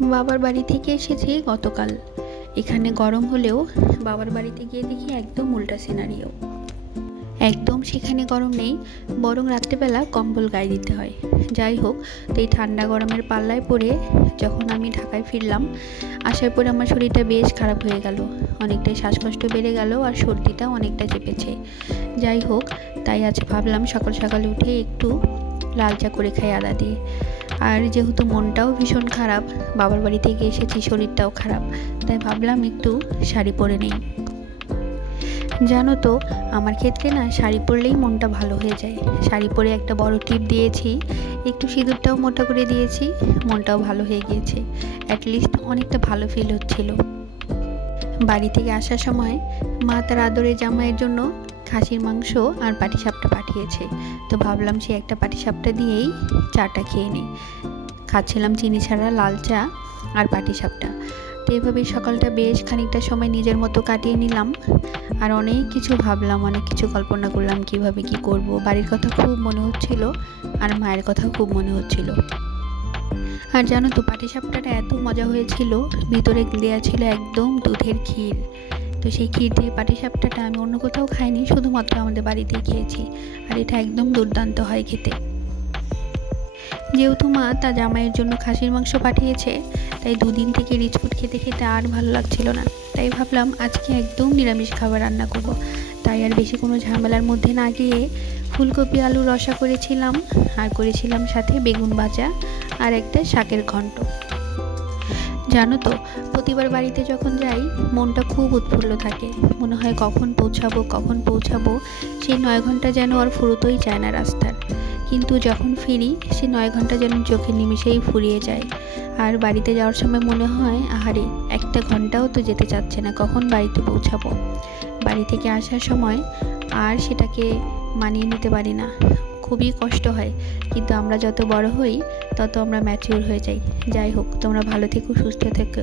বাবার বাড়ি থেকে এসেছি গতকাল। এখানে গরম হলেও বাবার বাড়িতে গিয়ে দেখি একদম উল্টা সিনারিও। একদম সেখানে গরম নেই, বরং রাত্রেবেলা কম্বল গায়ে দিতে হয়। যাই হোক, তো এই ঠান্ডা গরমের পাল্লায় পড়ে যখন আমি ঢাকায় ফিরলাম, আসার পরে আমার শরীরটা বেশ খারাপ হয়ে গেল। অনেকটাই শ্বাসকষ্ট বেড়ে গেল আর সর্দিটাও অনেকটা চেপেছে। যাই হোক, তাই আজ ভাবলাম সকাল সকালে উঠে একটু লাল চা করে খাই আদা দিয়ে। আর যেহেতু মনটাও ভীষণ খারাপ, বাবার বাড়ি থেকে এসেছি, শরীরটাও খারাপ, তাই ভাবলাম একটু শাড়ি পরে নেই। জানো তো, আমার ক্ষেত্রে না শাড়ি পরলেই মনটা ভালো হয়ে যায়। শাড়ি পরে একটা বড় টিপ দিয়েছি, একটু সিঁদুরটাও মোটা করে দিয়েছি, মনটাও ভালো হয়ে গিয়েছে। অ্যাটলিস্ট অনেকটা ভালো ফিল হচ্ছিল। বাড়ি থেকে আসার সময় মা তার আদরের জামাইয়ের জন্য খাসির মাংস আর পাটিসাপটা পাঠিয়েছে। তো ভাবলাম সে একটা পাটিসাপটা দিয়েই চাটা খেয়ে নিই। খাচ্ছিলাম চিনি ছাড়া লাল চা আর পাটিসাপটা। তো এভাবেই সকালটা বেশ খানিকটা সময় নিজের মতো কাটিয়ে নিলাম। আর অনেক কিছু ভাবলাম, অনেক কিছু কল্পনা করলাম কিভাবে কি করব। বাড়ির কথা খুব মনে হচ্ছিল আর মায়ের কথাও খুব মনে হচ্ছিল। আর জানো তো, পাটিসাপটাটা এত মজা হয়েছিল, ভিতরে দেওয়া ছিল একদম দুধের ক্ষীর। তো সেই ক্ষীর দিয়ে পাটিসাপটাটা আমি অন্য কোথাও খাইনি, শুধুমাত্র আমাদের বাড়িতেই খেয়েছি। আর এটা একদম দুর্দান্ত হয় খেতে। যেহেতু মা তার জামাইয়ের জন্য খাসির মাংস পাঠিয়েছে, তাই দুদিন থেকে রিচ ফুড খেতে খেতে আর ভালো লাগছিল না। তাই ভাবলাম আজকে একদম নিরামিষ খাবার রান্না করব। তাই আর বেশি কোনো ঝামেলার মধ্যে না গিয়ে ফুলকপি আলু রসা করেছিলাম, আর করেছিলাম সাথে বেগুন ভাজা আর একটা শাকের ঘন্ট। জানো তো, প্রতিবার বাড়িতে যখন যাই মনটা খুব উৎফুল্ল থাকে। মনে হয় কখন পৌঁছাবো কখন পৌঁছাবো। সেই 9 ঘন্টা যেন আর ফুরোতেই চায় না রাস্তার। কিন্তু যখন ফিরি, সে 9 ঘন্টা যেন চোখের নিমেষেই ফুরিয়ে যায়। আর বাড়িতে যাওয়ার সময় মনে হয়, আহারে, একটা ঘন্টাও তো যেতে চাচ্ছে না, কখন বাড়িতে পৌঁছাবো। বাড়ি থেকে আসার সময় আর সেটাকে মানিয়ে নিতে পারি না, খুবই কষ্ট হয়। কিন্তু আমরা যত বড় হই তত আমরা ম্যাচিওর হয়ে যাই। যাই হোক, তোমরা ভালো থেকো, সুস্থ থেকো।